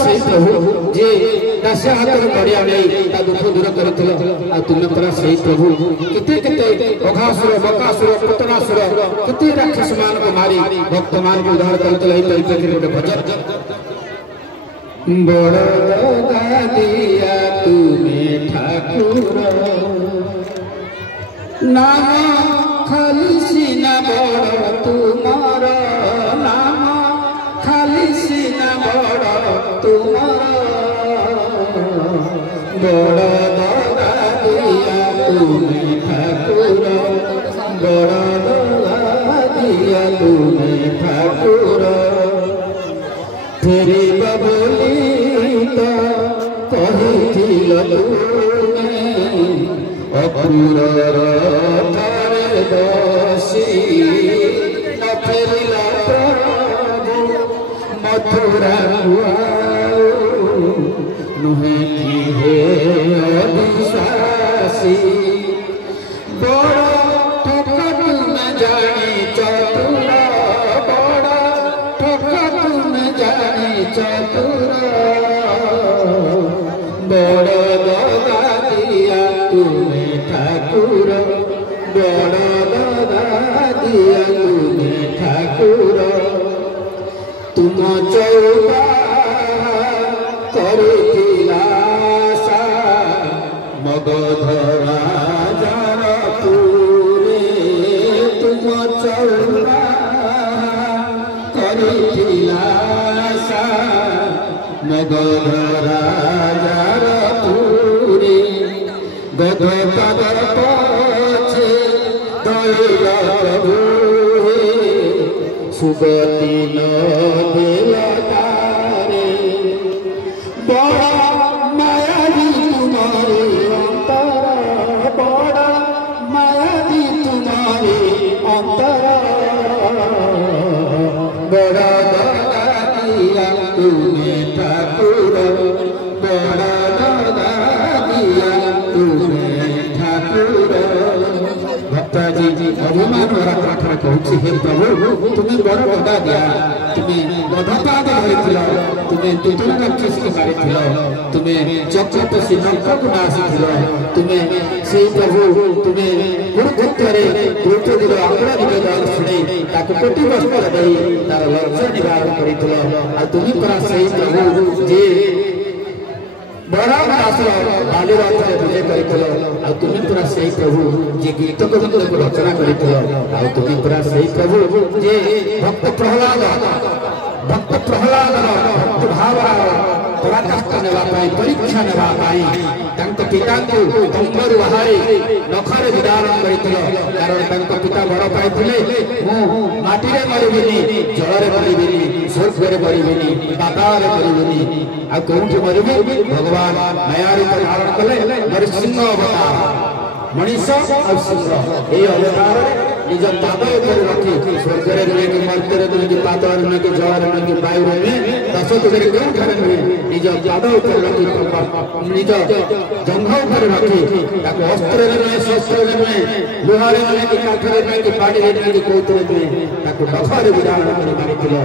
सही प्रभु जे दास्य हाथ में बढ़िया नहीं ता दुख दूर करथिल आ तुमे परा सही प्रभु किते किते अघासुर बकासुर पतनासुर किते राक्षस मान को मारी भक्त मान को उद्धार करथिल एई तरीके के गोटे भजन बड़ दगा दिया तुमे ठाकुर नाम खाली सीना बड़ तुमार नाम खाली सीना बड़ तुमार बड़ दगा दिया तुमे ठाकुर बड़ दगा दिया तुमे ठाकुर तेरे बबली तो कहिथिल तुमे अपूर तारे दसी न फेरिला प्रभु मथुरा नुहे की हे अविश्वासी बड़ ठोका तुम जानी चतुर बड़ ठोका तुम जानी चतुर बड़ दगा दिया तुमे ठाकुर बड़ दगा दिया तुमे ठाकुर तुम चौबा करथिला सा मगधरा जार पुरे तुम चौबा करथिला सा मगधरा जार पुरे गद पद पछे दैला प्रभु सुगति न देला तारे बड़ा मायावी तुम्हारे अंतर बड़ा मायावी तुम्हारे अंतर बड़ा दगा दिया तुमे ठाकुर बड़ा दगा दिया तुमे ठाकुर भक्ताजी अभिमान प्रार्थना कहूँ हे प्रभु तुम्हें बड़ दगा दिया तुम्हें गधपाद धरिथिल तुम्हें दुतुल राक्षस के मारिथिल तुम्हें चक्रपसी नंक को नासिथिल तुम्हें से प्रभु तुम्हें गुरुक्षेत्रे द्रौपदीर अपराधी दल शुणी ताको कोटि वस्त्र देई तार लज्जा निवारण करिथिल आ तुम्हें परा सही प्रभु जे बड़ा दासर बालीरात्र विजय करथिल आ तुम्हें पूरा सही प्रभु जे गीत गोविंद को रचना करथिल आ तुम्हें पूरा सही प्रभु जे भक्त प्रहलाद भक्त भाव पराकाष्ठा नेवा पाई परीक्षा नेवा पाई तांक पिता को तंबरु बाहरी नखरे विदारण करथिल कारण तांक पिता बड़ पाइथिले मु माटी रे मरिबिनी जल रे मरिबिनी स्वर्ग रे मरिबिनी पाताल रे मरिबिनी आ कोठी मरिबी भगवान माया रूप धारण कले नरसिंह अवतार मनीष और सिंह ए अवतार निज पाद ऊपर रखी स्वर्ग रे नुहे कि मर्त्य रे नुहे कि पाताल नुहे कि जल रे नुहे कि वायु रे नुहे दश तुगरे केउ ठारे नुहे निज पाद ऊपर रखी निज जंघ ऊपर रखी ताको अस्त्र रे नुहे शस्त्र रे नुहे लुहा रे नुहे कि काठ रे नुहे कि पानी रे नुहे कि कोइतो रे नुहे ताको डफारे विधान करि मारिथिल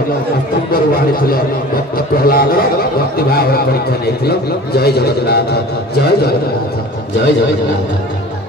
स्तंभ रे बाहिथिल भक्त प्रहलाद भक्ति भाव परीक्षा नेथिल जय जगन्नाथ जय जगन्नाथ जय जगन्नाथ।